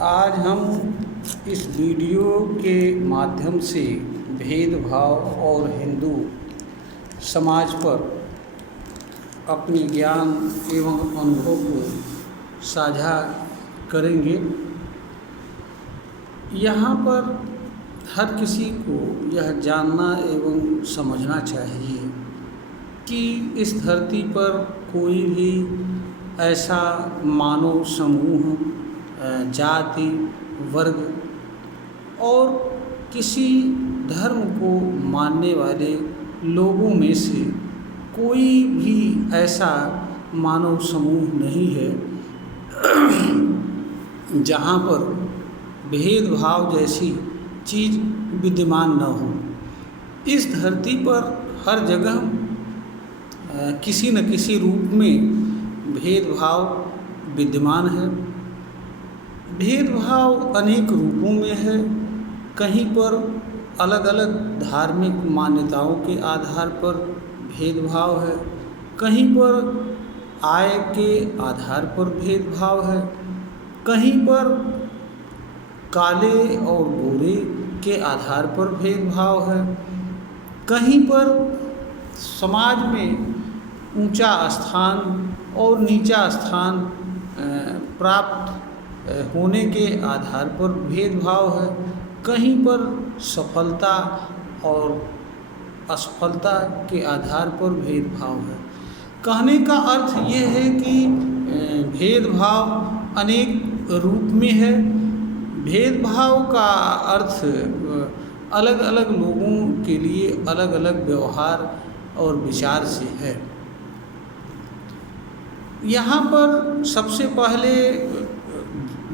आज हम इस वीडियो के माध्यम से भेदभाव और हिंदू समाज पर अपने ज्ञान एवं अनुभव को साझा करेंगे। यहाँ पर हर किसी को यह जानना एवं समझना चाहिए कि इस धरती पर कोई भी ऐसा मानव समूह, जाति, वर्ग और किसी धर्म को मानने वाले लोगों में से कोई भी ऐसा मानव समूह नहीं है जहाँ पर भेदभाव जैसी चीज़ विद्यमान न हो। इस धरती पर हर जगह किसी न किसी रूप में भेदभाव विद्यमान है। भेदभाव अनेक रूपों में है। कहीं पर अलग अलग धार्मिक मान्यताओं के आधार पर भेदभाव है, कहीं पर आय के आधार पर भेदभाव है, कहीं पर काले और गोरे के आधार पर भेदभाव है, कहीं पर समाज में ऊंचा स्थान और नीचा स्थान प्राप्त होने के आधार पर भेदभाव है, कहीं पर सफलता और असफलता के आधार पर भेदभाव है। कहने का अर्थ ये है कि भेदभाव अनेक रूप में है। भेदभाव का अर्थ अलग अलग लोगों के लिए अलग अलग व्यवहार और विचार से है। यहाँ पर सबसे पहले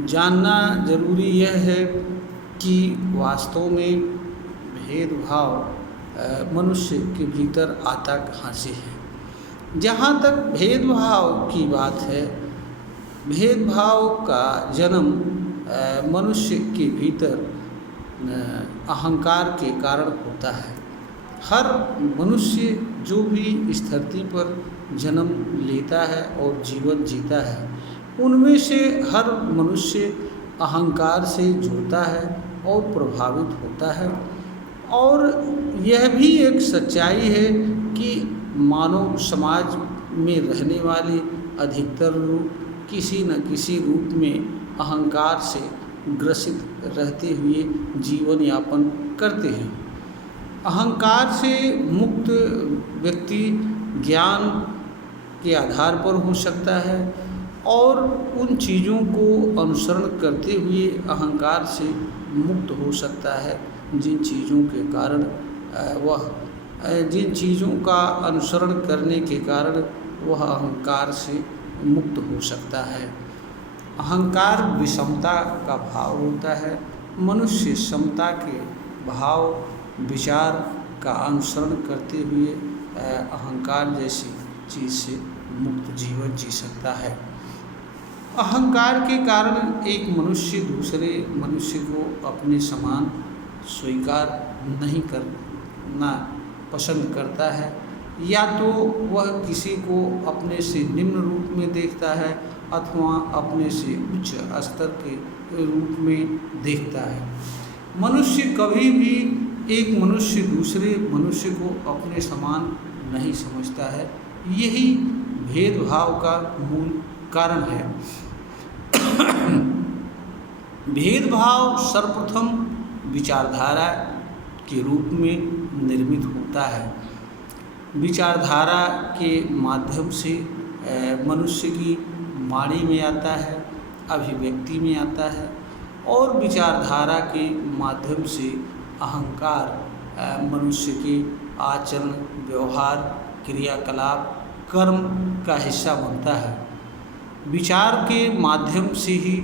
जानना जरूरी यह है कि वास्तव में भेदभाव मनुष्य के भीतर आता कहाँ से है। जहाँ तक भेदभाव की बात है, भेदभाव का जन्म मनुष्य के भीतर अहंकार के कारण होता है। हर मनुष्य जो भी इस धरती पर जन्म लेता है और जीवन जीता है, उनमें से हर मनुष्य अहंकार से जुड़ता है और प्रभावित होता है। और यह भी एक सच्चाई है कि मानव समाज में रहने वाले अधिकतर लोग किसी न किसी रूप में अहंकार से ग्रसित रहते हुए जीवन यापन करते हैं। अहंकार से मुक्त व्यक्ति ज्ञान के आधार पर हो सकता है और उन चीज़ों को अनुसरण करते हुए अहंकार से मुक्त हो सकता है जिन चीज़ों के कारण जिन चीज़ों का अनुसरण करने के कारण वह अहंकार से मुक्त हो सकता है। अहंकार विषमता का भाव होता है। मनुष्य समता के भाव विचार का अनुसरण करते हुए अहंकार जैसी चीज़ से मुक्त जीवन जी सकता है। अहंकार के कारण एक मनुष्य दूसरे मनुष्य को अपने समान स्वीकार नहीं करना पसंद करता है, या तो वह किसी को अपने से निम्न रूप में देखता है अथवा अपने से उच्च स्तर के रूप में देखता है। मनुष्य कभी भी एक मनुष्य दूसरे मनुष्य को अपने समान नहीं समझता है। यही भेदभाव का मूल कारण है। भेदभाव सर्वप्रथम विचारधारा के रूप में निर्मित होता है। विचारधारा के माध्यम से मनुष्य की वाणी में आता है, अभिव्यक्ति में आता है और विचारधारा के माध्यम से अहंकार मनुष्य के आचरण, व्यवहार, क्रियाकलाप, कर्म का हिस्सा बनता है। विचार के माध्यम से ही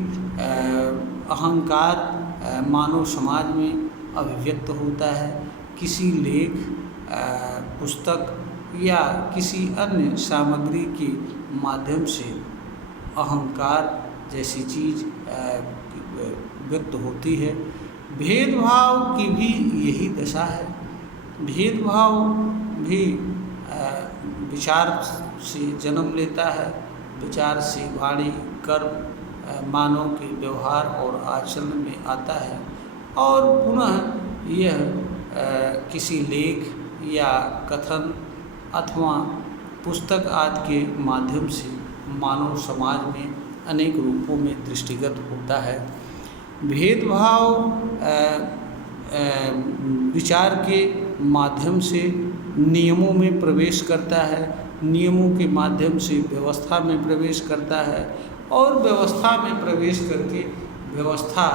अहंकार मानव समाज में अभिव्यक्त होता है। किसी लेख, पुस्तक या किसी अन्य सामग्री के माध्यम से अहंकार जैसी चीज़ व्यक्त होती है। भेदभाव की भी यही दशा है। भेदभाव भी विचार से जन्म लेता है, विचार से वाणी, कर्म मानव के व्यवहार और आचरण में आता है और पुनः यह किसी लेख या कथन अथवा पुस्तक आदि के माध्यम से मानव समाज में अनेक रूपों में दृष्टिगत होता है। भेदभाव विचार के माध्यम से नियमों में प्रवेश करता है, नियमों के माध्यम से व्यवस्था में प्रवेश करता है और व्यवस्था में प्रवेश करके व्यवस्था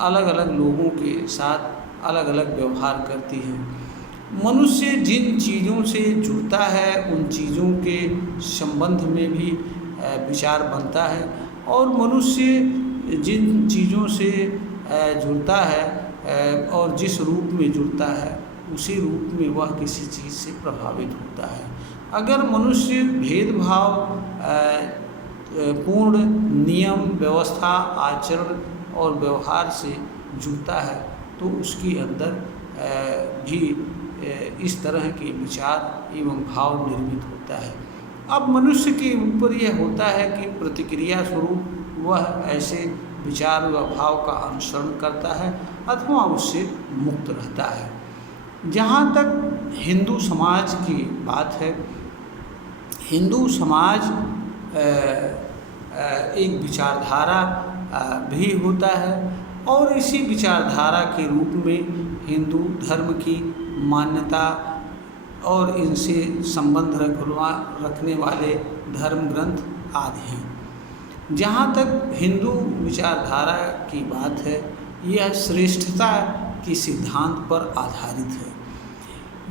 अलग अलग लोगों के साथ अलग अलग व्यवहार करती है। मनुष्य जिन चीज़ों से जुड़ता है उन चीज़ों के संबंध में भी विचार बनता है और मनुष्य जिन चीज़ों से जुड़ता है और जिस रूप में जुड़ता है उसी रूप में वह किसी चीज़ से प्रभावित होता है। अगर मनुष्य भेदभाव पूर्ण नियम, व्यवस्था, आचरण और व्यवहार से जुड़ता है तो उसके अंदर भी इस तरह के विचार एवं भाव निर्मित होता है। अब मनुष्य के ऊपर यह होता है कि प्रतिक्रिया स्वरूप वह ऐसे विचार व भाव का अनुसरण करता है अथवा उससे मुक्त रहता है। जहाँ तक हिंदू समाज की बात है, हिंदू समाज एक विचारधारा भी होता है और इसी विचारधारा के रूप में हिंदू धर्म की मान्यता और इनसे संबंध रखने वाले धर्म ग्रंथ आदि हैं। जहाँ तक हिंदू विचारधारा की बात है, यह श्रेष्ठता के सिद्धांत पर आधारित है।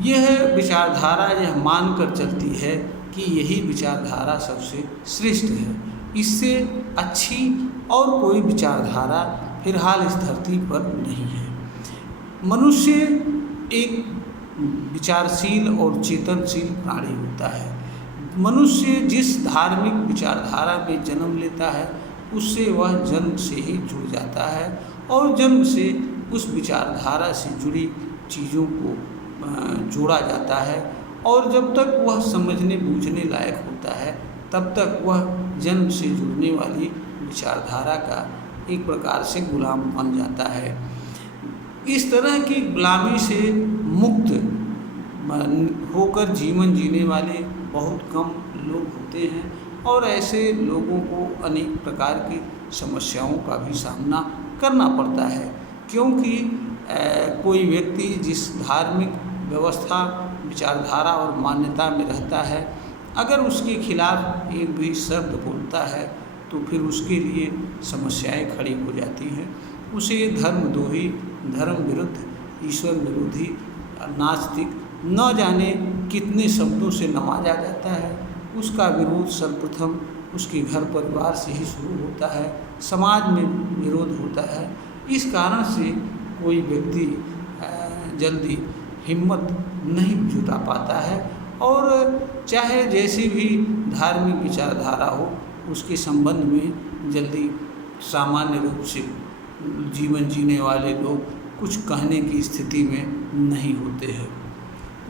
यह विचारधारा यह मानकर चलती है कि यही विचारधारा सबसे श्रेष्ठ है, इससे अच्छी और कोई विचारधारा फिलहाल इस धरती पर नहीं है। मनुष्य एक विचारशील और चेतनशील प्राणी होता है। मनुष्य जिस धार्मिक विचारधारा में जन्म लेता है उससे वह जन्म से ही जुड़ जाता है और जन्म से उस विचारधारा से जुड़ी चीज़ों को जोड़ा जाता है और जब तक वह समझने बूझने लायक होता है तब तक वह जन्म से जुड़ने वाली विचारधारा का एक प्रकार से गुलाम बन जाता है। इस तरह की गुलामी से मुक्त होकर जीवन जीने वाले बहुत कम लोग होते हैं और ऐसे लोगों को अनेक प्रकार की समस्याओं का भी सामना करना पड़ता है, क्योंकि कोई व्यक्ति जिस धार्मिक व्यवस्था, विचारधारा और मान्यता में रहता है, अगर उसके खिलाफ एक भी शब्द बोलता है तो फिर उसके लिए समस्याएं खड़ी हो जाती हैं। उसे धर्मद्रोही, धर्म विरुद्ध, ईश्वर विरोधी, नास्तिक न जाने कितने शब्दों से नवाजा जाता है। उसका विरोध सर्वप्रथम उसके घर परिवार से ही शुरू होता है, समाज में विरोध होता है। इस कारण से कोई व्यक्ति जल्दी हिम्मत नहीं जुटा पाता है और चाहे जैसी भी धार्मिक विचारधारा हो उसके संबंध में जल्दी सामान्य रूप से जीवन जीने वाले लोग कुछ कहने की स्थिति में नहीं होते हैं।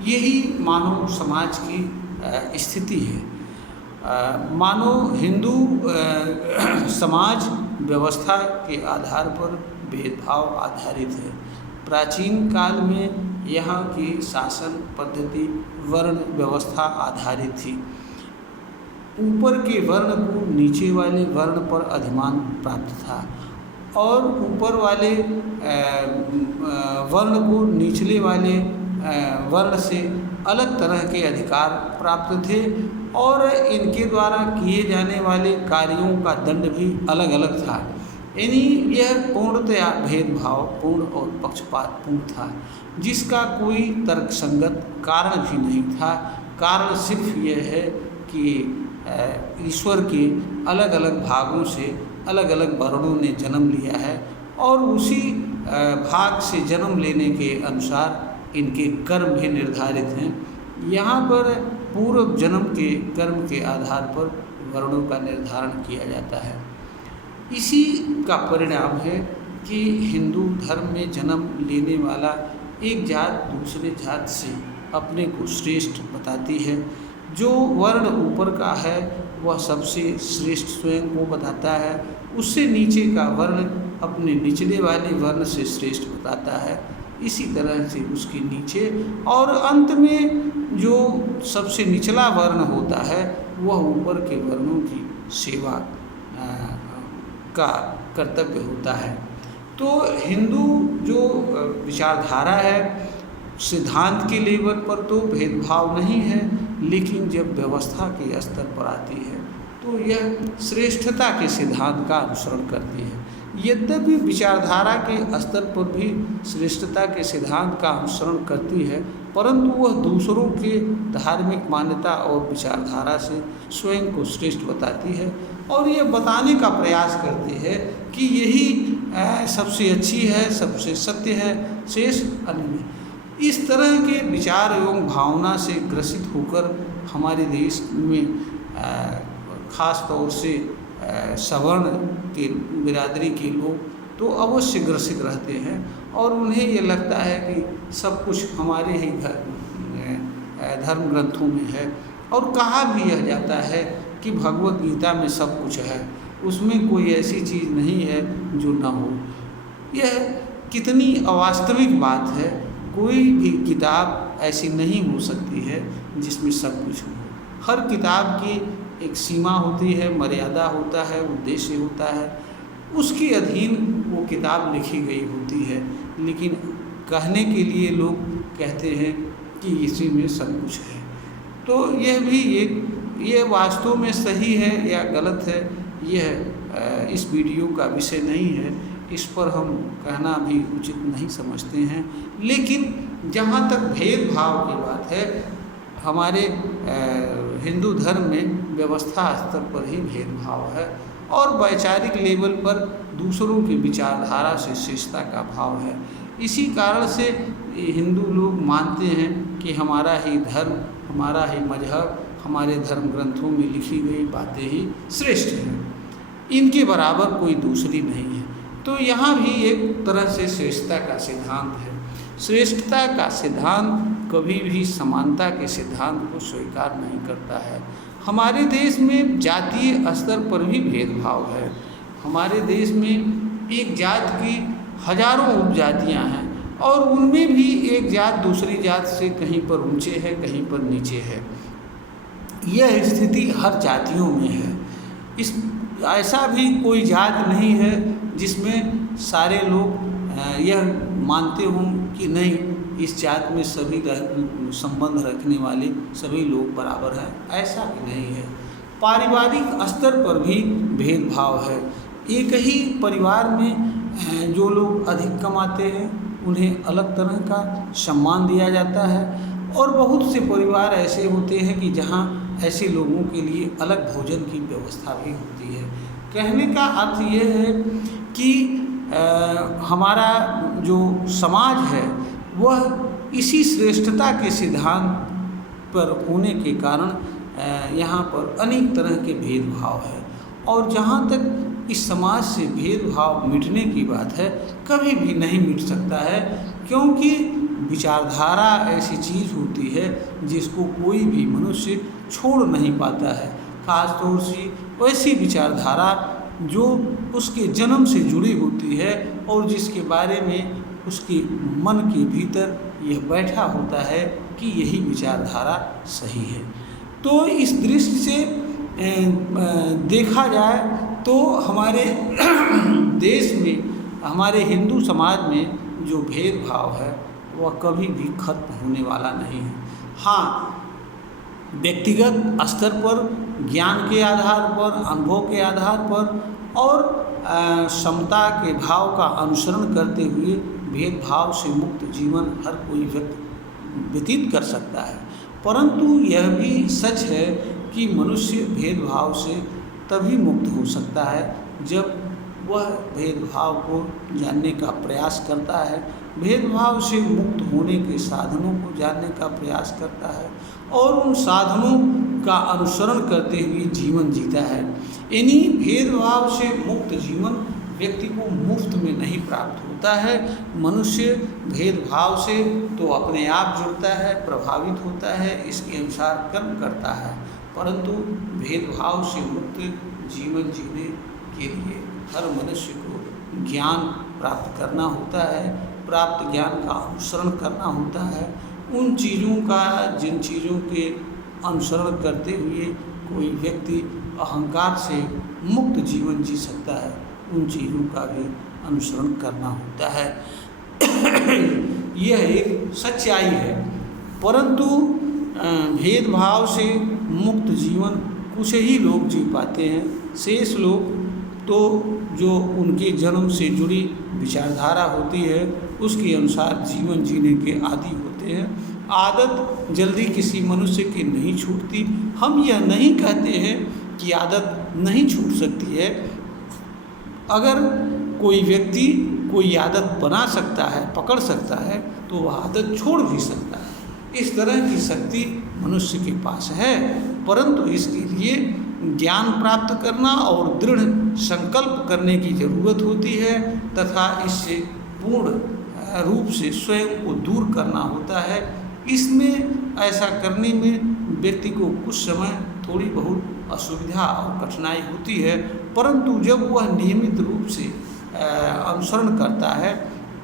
यही मानव समाज की स्थिति है। मानो हिंदू समाज व्यवस्था के आधार पर भेदभाव आधारित है। प्राचीन काल में यहाँ की शासन पद्धति वर्ण व्यवस्था आधारित थी। ऊपर के वर्ण को नीचे वाले वर्ण पर अधिमान प्राप्त था और ऊपर वाले वर्ण को निचले वाले वर्ण से अलग तरह के अधिकार प्राप्त थे और इनके द्वारा किए जाने वाले कार्यों का दंड भी अलग अलग था। यानी यह पूर्णतया भेदभाव पूर्ण और पक्षपातपूर्ण था, जिसका कोई तर्कसंगत कारण भी नहीं था। कारण सिर्फ यह है कि ईश्वर के अलग अलग भागों से अलग अलग वर्णों ने जन्म लिया है और उसी भाग से जन्म लेने के अनुसार इनके कर्म भी निर्धारित हैं। यहाँ पर पूर्व जन्म के कर्म के आधार पर वर्णों का निर्धारण किया जाता है। इसी का परिणाम है कि हिंदू धर्म में जन्म लेने वाला एक जात दूसरे जात से अपने को श्रेष्ठ बताती है। जो वर्ण ऊपर का है वह सबसे श्रेष्ठ स्वयं को बताता है, उससे नीचे का वर्ण अपने निचले वाले वर्ण से श्रेष्ठ बताता है, इसी तरह से उसके नीचे और अंत में जो सबसे निचला वर्ण होता है वह ऊपर के वर्णों की सेवा का कर्तव्य होता है। तो हिंदू जो विचारधारा है, सिद्धांत के लेवल पर तो भेदभाव नहीं है, लेकिन जब व्यवस्था के स्तर पर आती है तो यह श्रेष्ठता के सिद्धांत का अनुसरण करती है। यद्यपि विचारधारा के स्तर पर भी श्रेष्ठता के सिद्धांत का अनुसरण करती है, परंतु वह दूसरों के धार्मिक मान्यता और विचारधारा से स्वयं को श्रेष्ठ बताती है और यह बताने का प्रयास करती है कि यही सबसे अच्छी है, सबसे सत्य है, शेष अन्य। इस तरह के विचार एवं भावना से ग्रसित होकर हमारे देश में खास तौर से सवर्ण के बिरादरी के लोग तो अवश्य ग्रसित रहते हैं और उन्हें ये लगता है कि सब कुछ हमारे ही धर्म ग्रंथों में है। और कहा भी यह जाता है कि भगवत गीता में सब कुछ है, उसमें कोई ऐसी चीज़ नहीं है जो न हो। यह कितनी अवास्तविक बात है। कोई भी किताब ऐसी नहीं हो सकती है जिसमें सब कुछ हो। हर किताब की एक सीमा होती है, मर्यादा होता है, उद्देश्य होता है, उसके अधीन वो किताब लिखी गई होती है। लेकिन कहने के लिए लोग कहते हैं कि इसी में सब कुछ है। तो यह भी ये वास्तव में सही है या गलत है, यह इस वीडियो का विषय नहीं है, इस पर हम कहना भी उचित नहीं समझते हैं। लेकिन जहाँ तक भेदभाव की बात है, हमारे हिंदू धर्म में व्यवस्था स्तर पर ही भेदभाव है और वैचारिक लेवल पर दूसरों की विचारधारा से श्रेष्ठता का भाव है। इसी कारण से हिंदू लोग मानते हैं कि हमारा ही धर्म, हमारा ही मजहब, हमारे धर्म ग्रंथों में लिखी गई बातें ही श्रेष्ठ हैं, इनके बराबर कोई दूसरी नहीं है। तो यहाँ भी एक तरह से श्रेष्ठता का सिद्धांत है। श्रेष्ठता का सिद्धांत कभी भी समानता के सिद्धांत को स्वीकार नहीं करता है। हमारे देश में जातीय स्तर पर भी भेदभाव है। हमारे देश में एक जात की हजारों उपजातियाँ हैं और उनमें भी एक जात दूसरी जात से कहीं पर ऊंचे है, कहीं पर नीचे है। यह स्थिति हर जातियों में है। ऐसा भी कोई जात नहीं है जिसमें सारे लोग यह मानते हों कि नहीं, इस जात में सभी संबंध रखने वाले सभी लोग बराबर हैं, ऐसा भी नहीं है। पारिवारिक स्तर पर भी भेदभाव है। एक ही परिवार में जो लोग अधिक कमाते हैं उन्हें अलग तरह का सम्मान दिया जाता है और बहुत से परिवार ऐसे होते हैं कि जहां ऐसे लोगों के लिए अलग भोजन की व्यवस्था भी होती है। कहने का अर्थ ये है कि हमारा जो समाज है वह इसी श्रेष्ठता के सिद्धांत पर होने के कारण यहाँ पर अनेक तरह के भेदभाव है। और जहाँ तक इस समाज से भेदभाव मिटने की बात है, कभी भी नहीं मिट सकता है, क्योंकि विचारधारा ऐसी चीज़ होती है जिसको कोई भी मनुष्य छोड़ नहीं पाता है। खास तौर से वैसी विचारधारा जो उसके जन्म से जुड़ी होती है और जिसके बारे में उसके मन के भीतर यह बैठा होता है कि यही विचारधारा सही है। तो इस दृष्टि से देखा जाए तो हमारे देश में, हमारे हिंदू समाज में जो भेदभाव है वह कभी भी खत्म होने वाला नहीं है। हाँ, व्यक्तिगत स्तर पर, ज्ञान के आधार पर, अनुभव के आधार पर और समता के भाव का अनुसरण करते हुए भेदभाव से मुक्त जीवन हर कोई व्यक्ति व्यतीत कर सकता है। परंतु यह भी सच है कि मनुष्य भेदभाव से तभी मुक्त हो सकता है जब वह भेदभाव को जानने का प्रयास करता है, भेदभाव से मुक्त होने के साधनों को जानने का प्रयास करता है और उन साधनों का अनुसरण करते हुए जीवन जीता है। इन्हीं भेदभाव से मुक्त जीवन व्यक्ति को मुफ्त में नहीं प्राप्त होता है। मनुष्य भेदभाव से तो अपने आप जुड़ता है, प्रभावित होता है, इसके अनुसार कर्म करता है। परंतु भेदभाव से मुक्त जीवन जीने के लिए हर मनुष्य को ज्ञान प्राप्त करना होता है, प्राप्त ज्ञान का अनुसरण करना होता है। उन चीज़ों का, जिन चीज़ों के अनुसरण करते हुए कोई व्यक्ति अहंकार से मुक्त जीवन जी सकता है, उन चीज़ों का भी अनुसरण करना होता है। यह एक सच्चाई है। परंतु भेदभाव से मुक्त जीवन कुछ ही लोग जी पाते हैं। शेष लोग तो जो उनके जन्म से जुड़ी विचारधारा होती है उसके अनुसार जीवन जीने के आदी होते हैं। आदत जल्दी किसी मनुष्य की नहीं छूटती। हम यह नहीं कहते हैं कि आदत नहीं छूट सकती है। अगर कोई व्यक्ति कोई आदत बना सकता है, पकड़ सकता है, तो वह आदत छोड़ भी सकता है। इस तरह की शक्ति मनुष्य के पास है, परंतु इसके लिए ज्ञान प्राप्त करना और दृढ़ संकल्प करने की ज़रूरत होती है तथा इससे पूर्ण रूप से स्वयं को दूर करना होता है। इसमें ऐसा करने में व्यक्ति को कुछ समय थोड़ी बहुत असुविधा और कठिनाई होती है, परंतु जब वह नियमित रूप से अनुसरण करता है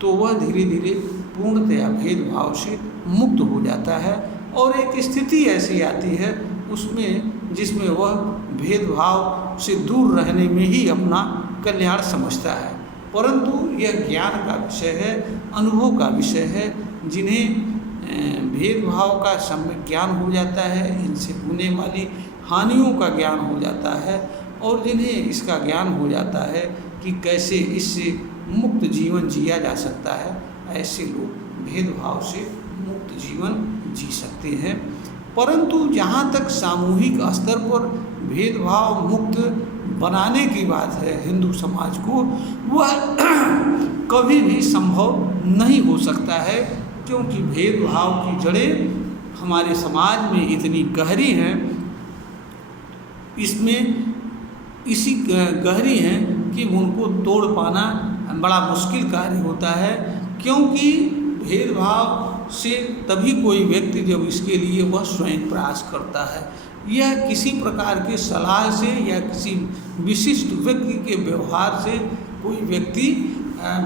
तो वह धीरे धीरे पूर्णतया भेदभाव से मुक्त हो जाता है और एक स्थिति ऐसी आती है उसमें जिसमें वह भेदभाव से दूर रहने में ही अपना कल्याण समझता है। परंतु यह ज्ञान का विषय है, अनुभव का विषय है। जिन्हें भेदभाव का सम्यक ज्ञान हो जाता है, इनसे होने वाली हानियों का ज्ञान हो जाता है और जिन्हें इसका ज्ञान हो जाता है कि कैसे इससे मुक्त जीवन जिया जा सकता है, ऐसे लोग भेदभाव से मुक्त जीवन जी सकते हैं। परंतु जहाँ तक सामूहिक स्तर पर भेदभाव मुक्त बनाने की बात है हिंदू समाज को, वह कभी भी संभव नहीं हो सकता है, क्योंकि भेदभाव की जड़ें हमारे समाज में इतनी गहरी हैं, इसमें इसी गहरी हैं कि उनको तोड़ पाना बड़ा मुश्किल कार्य होता है। क्योंकि भेदभाव से तभी कोई व्यक्ति जब इसके लिए वह स्वयं प्रयास करता है, यह किसी प्रकार के सलाह से या किसी विशिष्ट व्यक्ति के व्यवहार से कोई व्यक्ति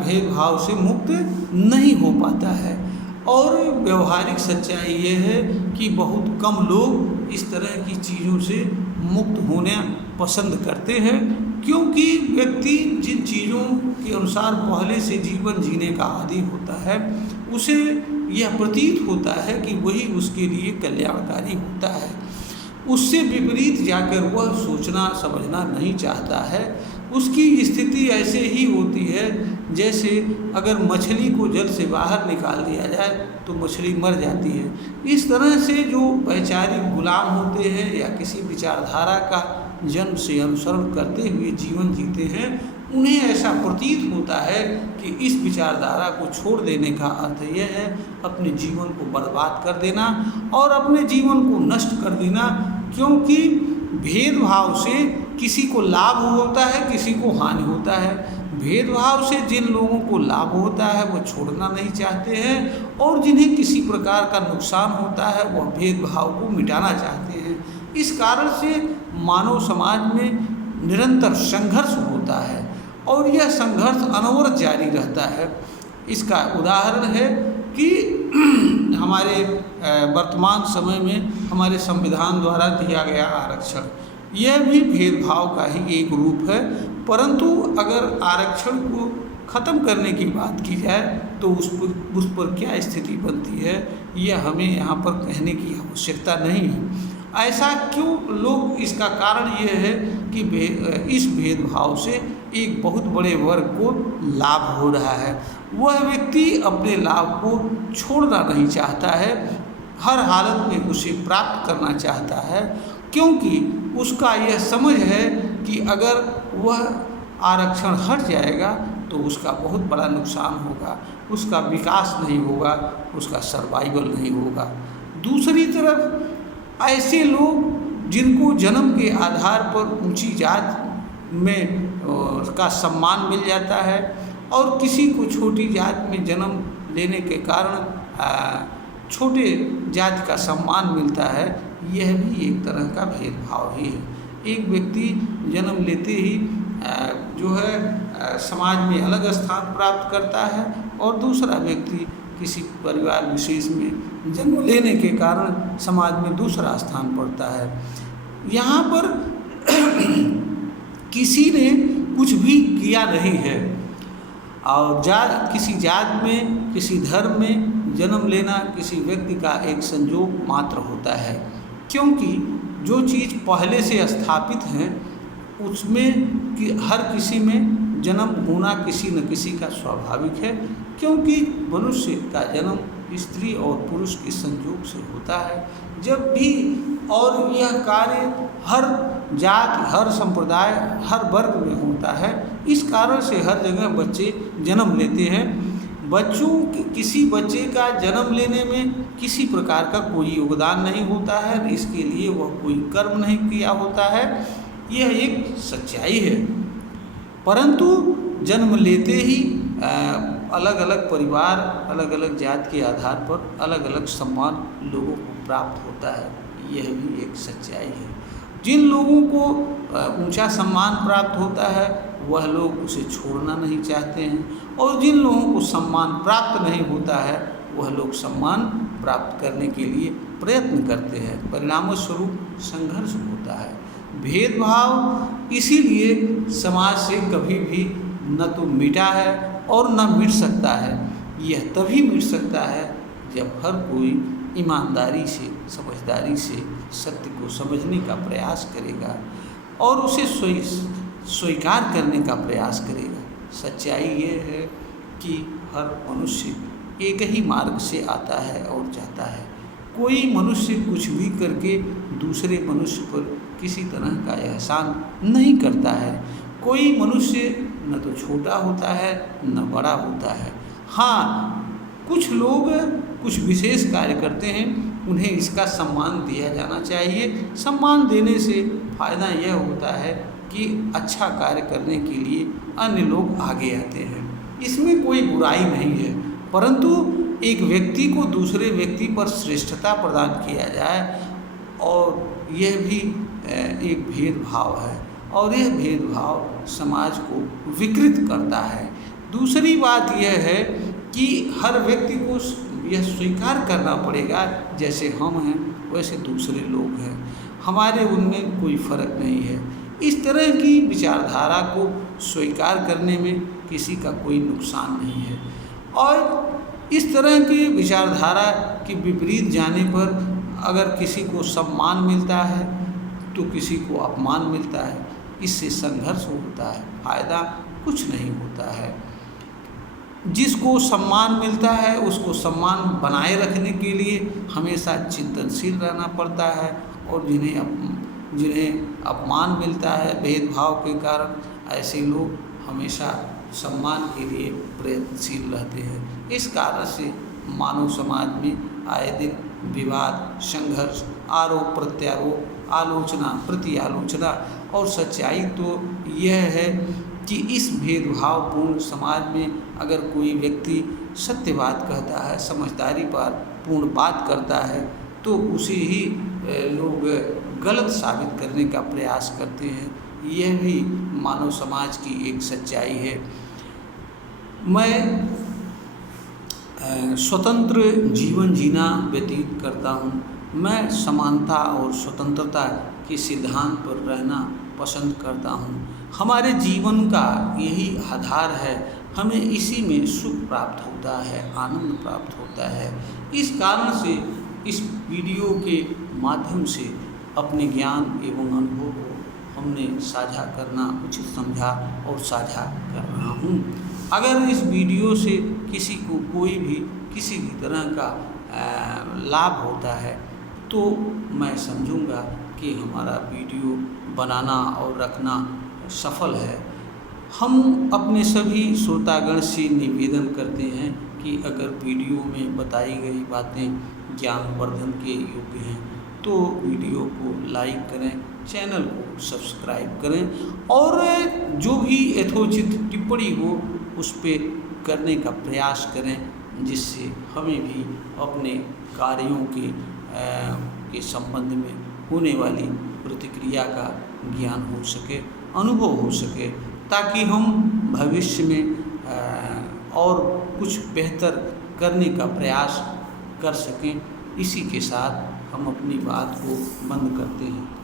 भेदभाव से मुक्त नहीं हो पाता है। और व्यवहारिक सच्चाई ये है कि बहुत कम लोग इस तरह की चीज़ों से मुक्त होना पसंद करते हैं, क्योंकि व्यक्ति जिन चीज़ों के अनुसार पहले से जीवन जीने का आदी होता है उसे यह प्रतीत होता है कि वही उसके लिए कल्याणकारी होता है। उससे विपरीत जाकर वह सोचना समझना नहीं चाहता है। उसकी स्थिति ऐसे ही होती है जैसे अगर मछली को जल से बाहर निकाल दिया जाए तो मछली मर जाती है। इस तरह से जो वैचारिक गुलाम होते हैं या किसी विचारधारा का जन्म से अनुसरण करते हुए जीवन जीते हैं, उन्हें ऐसा प्रतीत होता है कि इस विचारधारा को छोड़ देने का अर्थ यह है अपने जीवन को बर्बाद कर देना और अपने जीवन को नष्ट कर देना। क्योंकि भेदभाव से किसी को लाभ होता है, किसी को हानि होता है। भेदभाव से जिन लोगों को लाभ होता है वो छोड़ना नहीं चाहते हैं और जिन्हें किसी प्रकार का नुकसान होता है वह भेदभाव को मिटाना चाहते हैं। इस कारण से मानव समाज में निरंतर संघर्ष होता है और यह संघर्ष अनवरत जारी रहता है। इसका उदाहरण है कि हमारे वर्तमान समय में हमारे संविधान द्वारा दिया गया आरक्षण, यह भी भेदभाव का ही एक रूप है। परंतु अगर आरक्षण को ख़त्म करने की बात की जाए तो उस पर क्या स्थिति बनती है यह हमें यहाँ पर कहने की आवश्यकता नहीं है। ऐसा क्यों लोग, इसका कारण यह है कि इस भेदभाव से एक बहुत बड़े वर्ग को लाभ हो रहा है। वह व्यक्ति अपने लाभ को छोड़ना नहीं चाहता है, हर हालत में उसे प्राप्त करना चाहता है, क्योंकि उसका यह समझ है कि अगर वह आरक्षण हट जाएगा तो उसका बहुत बड़ा नुकसान होगा, उसका विकास नहीं होगा, उसका सर्वाइवल नहीं होगा। दूसरी तरफ ऐसे लोग जिनको जन्म के आधार पर ऊंची जात में का सम्मान मिल जाता है और किसी को छोटी जात में जन्म लेने के कारण छोटे जात का सम्मान मिलता है, यह भी एक तरह का भेदभाव ही है। एक व्यक्ति जन्म लेते ही जो है समाज में अलग स्थान प्राप्त करता है और दूसरा व्यक्ति किसी परिवार विशेष में जन्म लेने के कारण समाज में दूसरा स्थान पड़ता है। यहाँ पर किसी ने कुछ भी किया नहीं है और किसी जात में, किसी धर्म में जन्म लेना किसी व्यक्ति का एक संयोग मात्र होता है, क्योंकि जो चीज़ पहले से स्थापित है उसमें कि हर किसी में जन्म होना किसी न किसी का स्वाभाविक है, क्योंकि मनुष्य का जन्म स्त्री और पुरुष के संयोग से होता है जब भी, और यह कार्य हर जाति, हर संप्रदाय, हर वर्ग में होता है। इस कारण से हर जगह बच्चे जन्म लेते हैं। किसी बच्चे का जन्म लेने में किसी प्रकार का कोई योगदान नहीं होता है, इसके लिए वह कोई कर्म नहीं किया होता है, यह एक सच्चाई है। परंतु जन्म लेते ही अलग अलग परिवार, अलग अलग जात के आधार पर अलग अलग सम्मान लोगों को प्राप्त होता है, यह भी एक सच्चाई है। जिन लोगों को ऊंचा सम्मान प्राप्त होता है वह लोग उसे छोड़ना नहीं चाहते हैं, और जिन लोगों को सम्मान प्राप्त नहीं होता है वह लोग सम्मान प्राप्त करने के लिए प्रयत्न करते हैं। परिणामस्वरूप संघर्ष होता है। भेदभाव इसीलिए समाज से कभी भी न तो मिटा है और न मिट सकता है। यह तभी मिट सकता है जब हर कोई ईमानदारी से, समझदारी से सत्य को समझने का प्रयास करेगा और उसे स्वीकार करने का प्रयास करेगा। सच्चाई ये है कि हर मनुष्य एक ही मार्ग से आता है और जाता है। कोई मनुष्य कुछ भी करके दूसरे मनुष्य पर किसी तरह का एहसान नहीं करता है। कोई मनुष्य न तो छोटा होता है न बड़ा होता है। हाँ, कुछ लोग कुछ विशेष कार्य करते हैं, उन्हें इसका सम्मान दिया जाना चाहिए। सम्मान देने से फ़ायदा यह होता है कि अच्छा कार्य करने के लिए अन्य लोग आगे आते हैं, इसमें कोई बुराई नहीं है। परंतु एक व्यक्ति को दूसरे व्यक्ति पर श्रेष्ठता प्रदान किया जाए, और यह भी एक भेदभाव है, और यह भेदभाव समाज को विकृत करता है। दूसरी बात यह है कि हर व्यक्ति को यह स्वीकार करना पड़ेगा, जैसे हम हैं वैसे दूसरे लोग हैं, हमारे उनमें कोई फर्क नहीं है। इस तरह की विचारधारा को स्वीकार करने में किसी का कोई नुकसान नहीं है, और इस तरह की विचारधारा के विपरीत जाने पर अगर किसी को सम्मान मिलता है तो किसी को अपमान मिलता है, इससे संघर्ष होता है, फायदा कुछ नहीं होता है। जिसको सम्मान मिलता है उसको सम्मान बनाए रखने के लिए हमेशा चिंतनशील रहना पड़ता है, और जिन्हें अपमान मिलता है भेदभाव के कारण, ऐसे लोग हमेशा सम्मान के लिए प्रयत्नशील रहते हैं। इस कारण से मानव समाज में आए दिन विवाद, संघर्ष, आरोप प्रत्यारोप, आलोचना प्रति आलोचना, और सच्चाई तो यह है कि इस भेदभावपूर्ण समाज में अगर कोई व्यक्ति सत्य बात कहता है, समझदारी पर पूर्ण बात करता है, तो उसे ही लोग गलत साबित करने का प्रयास करते हैं। यह भी मानव समाज की एक सच्चाई है। मैं स्वतंत्र जीवन जीना व्यतीत करता हूँ। मैं समानता और स्वतंत्रता के सिद्धांत पर रहना पसंद करता हूँ। हमारे जीवन का यही आधार है, हमें इसी में सुख प्राप्त होता है, आनंद प्राप्त होता है। इस कारण से इस वीडियो के माध्यम से अपने ज्ञान एवं अनुभव को हमने साझा करना उचित समझा और साझा कर रहा हूँ। अगर इस वीडियो से किसी को कोई भी किसी भी तरह का लाभ होता है तो मैं समझूंगा कि हमारा वीडियो बनाना और रखना सफल है। हम अपने सभी श्रोतागण से निवेदन करते हैं कि अगर वीडियो में बताई गई बातें ज्ञानवर्धन के योग्य हैं तो वीडियो को लाइक करें, चैनल को सब्सक्राइब करें, और जो भी यथोचित टिप्पणी हो उस पर करने का प्रयास करें, जिससे हमें भी अपने कार्यों के के संबंध में होने वाली प्रतिक्रिया का ज्ञान हो सके, अनुभव हो सके, ताकि हम भविष्य में और कुछ बेहतर करने का प्रयास कर सकें। इसी के साथ हम अपनी बात को बंद करते हैं।